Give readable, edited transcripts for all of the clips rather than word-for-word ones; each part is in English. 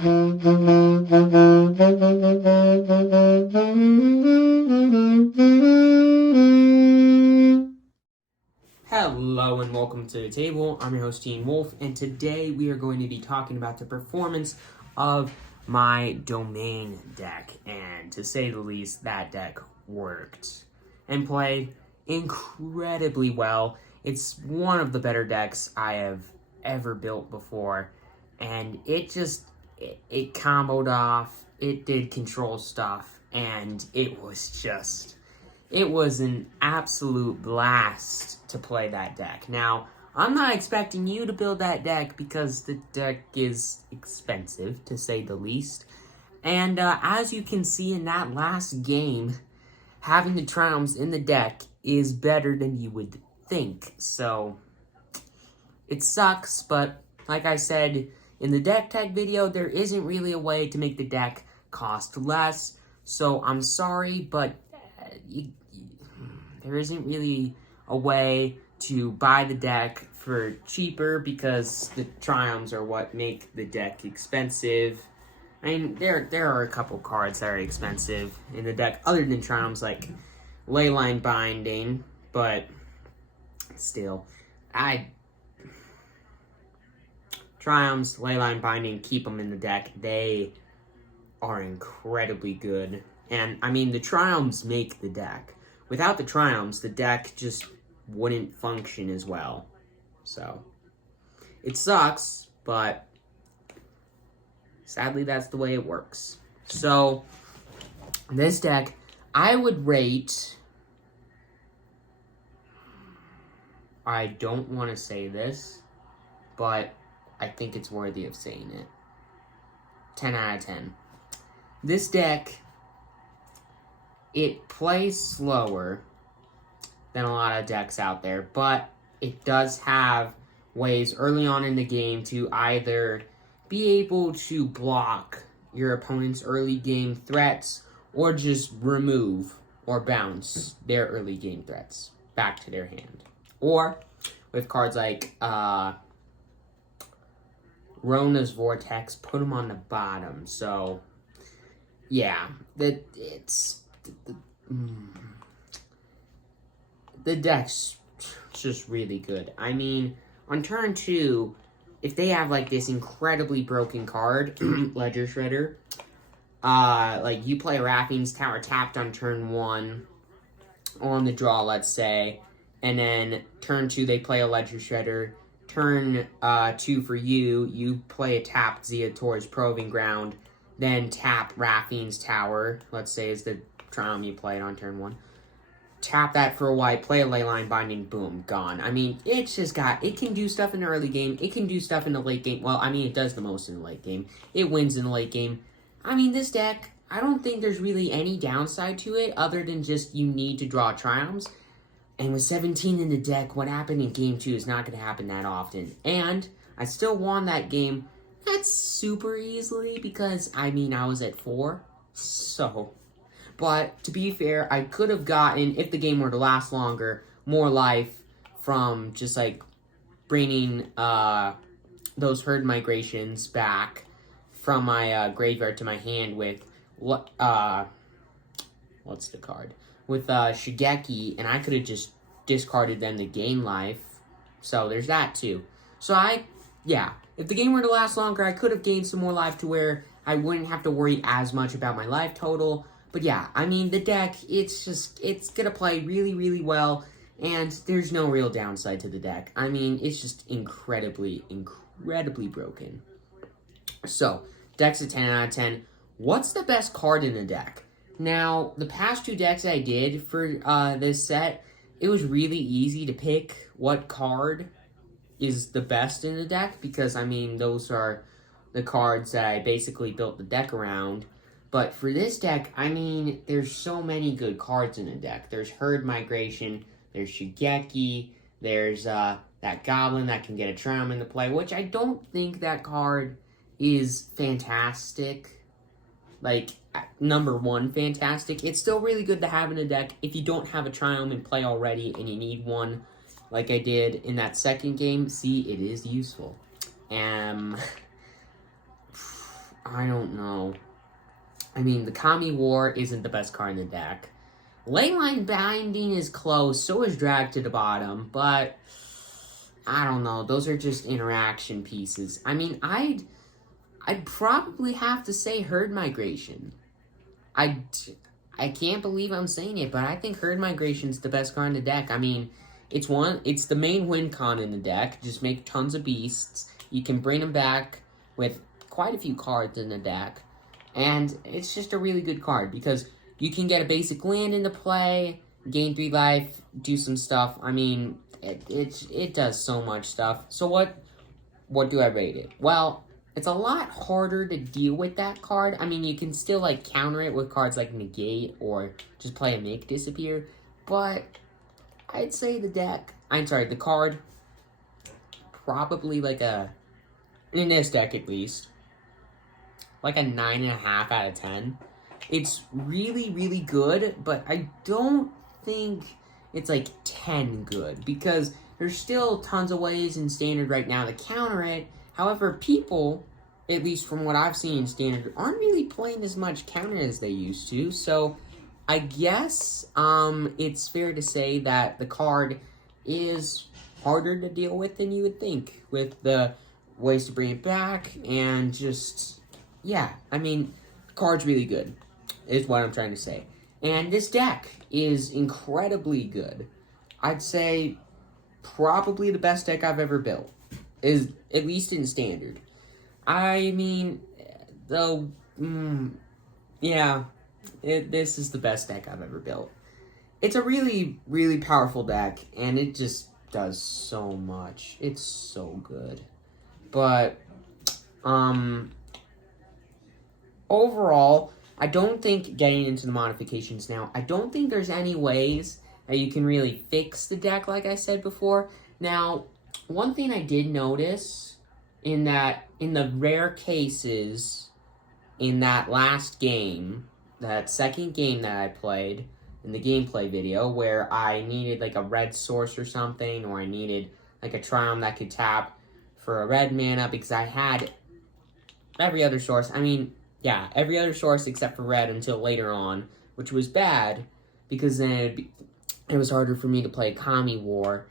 Hello and welcome to the table. I'm your host Teen Wolf, and today we are going to be talking about the performance of my domain deck. And to say the least, that deck worked and played incredibly well. It's one of the better decks I have ever built before, and it comboed off, it did control stuff, and it was an absolute blast to play that deck. Now, I'm not expecting you to build that deck because the deck is expensive, to say the least. And as you can see in that last game, having the triumphs in the deck is better than you would think. So, it sucks, but like I said in the deck tech video, there isn't really a way to make the deck cost less. So, I'm sorry, but there isn't really a way to buy the deck for cheaper because the triumphs are what make the deck expensive. I mean, there are a couple cards that are expensive in the deck other than triumphs, like Leyline Binding, but still, triumphs, Leyline Binding, keep them in the deck. They are incredibly good. And, I mean, the triumphs make the deck. Without the triumphs, the deck just wouldn't function as well. So, it sucks, but sadly, that's the way it works. So, this deck, I would rate... I don't want to say this, but I think it's worthy of saying it. 10 out of 10. This deck, it plays slower than a lot of decks out there, but it does have ways early on in the game to either be able to block your opponent's early game threats or just remove or bounce their early game threats back to their hand. Or with cards like Rona's Vortex, put them on the bottom. So, yeah, the deck's just really good. I mean, on turn 2, if they have, like, this incredibly broken card, Ledger Shredder, like, you play Raffine's Tower tapped on turn 1, on the draw, let's say, and then turn 2, they play a Ledger Shredder. Turn 2 for you, you play a tapped Ziatora's Proving Ground, then tap Raffine's Tower, let's say is the triumph you played on turn 1. Tap that for a white, play a Leyline Binding, boom, gone. I mean, it's just it can do stuff in the early game, it can do stuff in the late game. Well, I mean, it does the most in the late game. It wins in the late game. I mean, this deck, I don't think there's really any downside to it, other than just you need to draw triumphs. And with 17 in the deck, what happened in game 2 is not going to happen that often. And I still won that game not super easily because, I mean, I was at 4. So, but to be fair, I could have gotten, if the game were to last longer, more life from just, like, bringing those herd migrations back from my graveyard to my hand with, what's the card? With Shigeki, and I could have just discarded them to gain life. So there's that too. So if the game were to last longer, I could have gained some more life to where I wouldn't have to worry as much about my life total. But yeah, I mean, the deck, it's gonna play really, really well, and there's no real downside to the deck. I mean, it's just incredibly, incredibly broken. So, deck's a 10 out of 10. What's the best card in the deck? Now, the past 2 decks I did for this set, it was really easy to pick what card is the best in the deck, because, I mean, those are the cards that I basically built the deck around. But for this deck, I mean, there's so many good cards in the deck. There's Herd Migration, there's Shigeki, there's that Goblin that can get a Triumph into play, which I don't think that card is fantastic. Like, number 1 fantastic. It's still really good to have in a deck if you don't have a Triumph in play already and you need one, like I did in that second game. See, it is useful. I don't know. I mean, the Kami War isn't the best card in the deck. Leyline Binding is close, so is Drag to the Bottom, but I don't know. Those are just interaction pieces. I mean, I'd probably have to say Herd Migration. I can't believe I'm saying it, but I think Herd Migration's the best card in the deck. I mean, it's the main win con in the deck. Just make tons of beasts. You can bring them back with quite a few cards in the deck. And it's just a really good card because you can get a basic land into play, gain 3 life, do some stuff. I mean, it does so much stuff. So what do I rate it? Well, it's a lot harder to deal with that card. I mean, you can still, like, counter it with cards like Negate or just play a Make Disappear. But I'd say the card, probably like in this deck at least, like a 9.5 out of 10. It's really, really good, but I don't think it's like 10 good, because there's still tons of ways in Standard right now to counter it. However, people, at least from what I've seen in Standard, aren't really playing as much counter as they used to, so I guess it's fair to say that the card is harder to deal with than you would think, with the ways to bring it back, and just, yeah, I mean, the card's really good, is what I'm trying to say. And this deck is incredibly good. I'd say probably the best deck I've ever built, is at least in Standard. I mean, though, yeah, this is the best deck I've ever built. It's a really, really powerful deck, and it just does so much. It's so good. But, overall, I don't think, getting into the modifications now, I don't think there's any ways that you can really fix the deck, like I said before. Now, one thing I did notice, in the rare cases in that last game, that second game that I played in the gameplay video, where I needed like a red source or something, or I needed like a Triumph that could tap for a red mana, because I had every other source. I mean, yeah, every other source except for red until later on, which was bad, because then it was harder for me to play Kami War,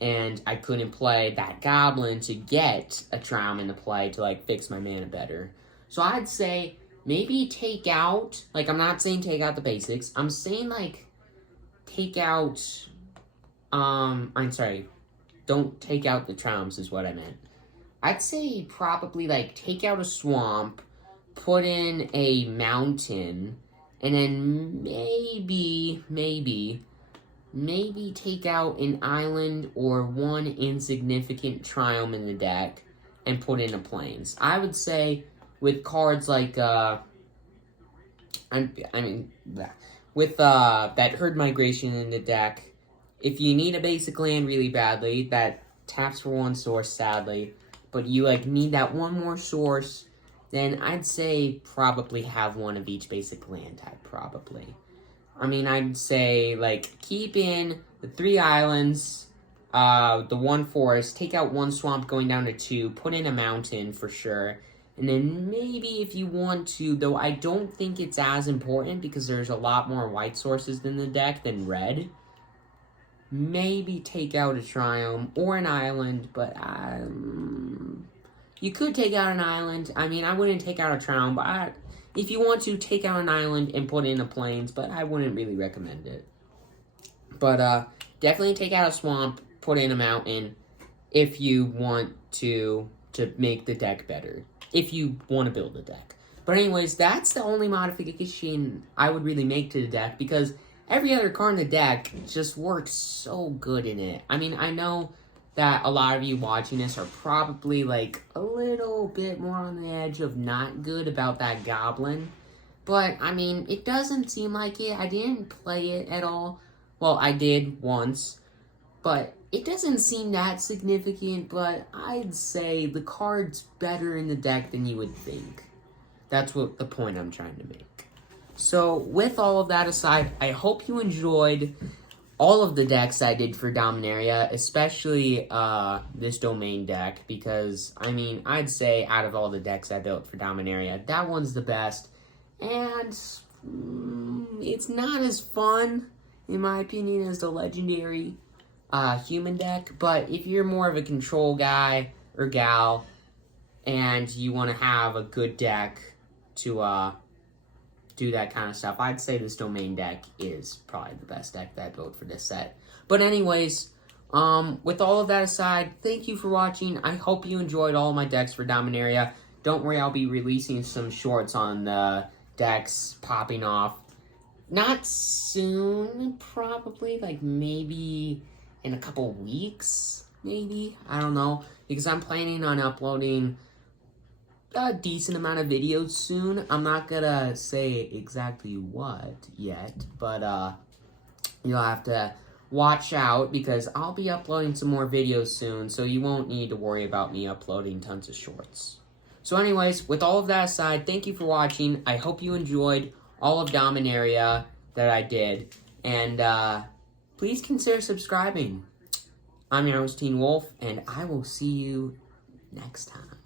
and I couldn't play that Goblin to get a Triumph into play to, like, fix my mana better. So I'd say maybe take out, like, I'm not saying take out the basics, I'm saying, like, take out, I'm sorry, don't take out the Triumphs is what I meant. I'd say probably, like, take out a swamp, put in a mountain, and then maybe take out an island or one insignificant Triumph in the deck and put in a plains. I would say with cards like, with that Herd Migration in the deck, if you need a basic land really badly, that taps for one source, sadly, but you, like, need that one more source, then I'd say probably have one of each basic land type, probably. I mean, I'd say, like, keep in the 3 islands, the 1 forest, take out 1 swamp going down to 2, put in a mountain for sure, and then maybe if you want to, though I don't think it's as important because there's a lot more white sources in the deck than red, maybe take out a Triumph or an island, but you could take out an island. I mean, I wouldn't take out a Triumph, but if you want to, take out an island and put in a plains, but I wouldn't really recommend it. But definitely take out a swamp, put in a mountain, if you want to make the deck better. If you want to build a deck. But anyways, that's the only modification I would really make to the deck, because every other card in the deck just works so good in it. I mean, I know that a lot of you watching this are probably, like, a little bit more on the edge of not good about that Goblin. But, I mean, it doesn't seem like it. I didn't play it at all. Well, I did once. But it doesn't seem that significant, but I'd say the card's better in the deck than you would think. That's what the point I'm trying to make. So, with all of that aside, I hope you enjoyed all of the decks I did for Dominaria, especially this domain deck, because, I mean, I'd say out of all the decks I built for Dominaria, that one's the best, and it's not as fun, in my opinion, as the legendary human deck, but if you're more of a control guy or gal, and you want to have a good deck to do that kind of stuff, I'd say this domain deck is probably the best deck that I built for this set. But anyways, with all of that aside, thank you for watching. I hope you enjoyed all of my decks for Dominaria. Don't worry, I'll be releasing some shorts on the decks popping off. Not soon, probably, like maybe in a couple weeks, maybe? I don't know, because I'm planning on uploading a decent amount of videos soon. I'm not gonna say exactly what yet, but you'll have to watch out because I'll be uploading some more videos soon, so you won't need to worry about me uploading tons of shorts. So anyways, with all of that aside, thank you for watching. I hope you enjoyed all of Dominaria that I did, and please consider subscribing. I'm your host, Teen Wolf, and I will see you next time.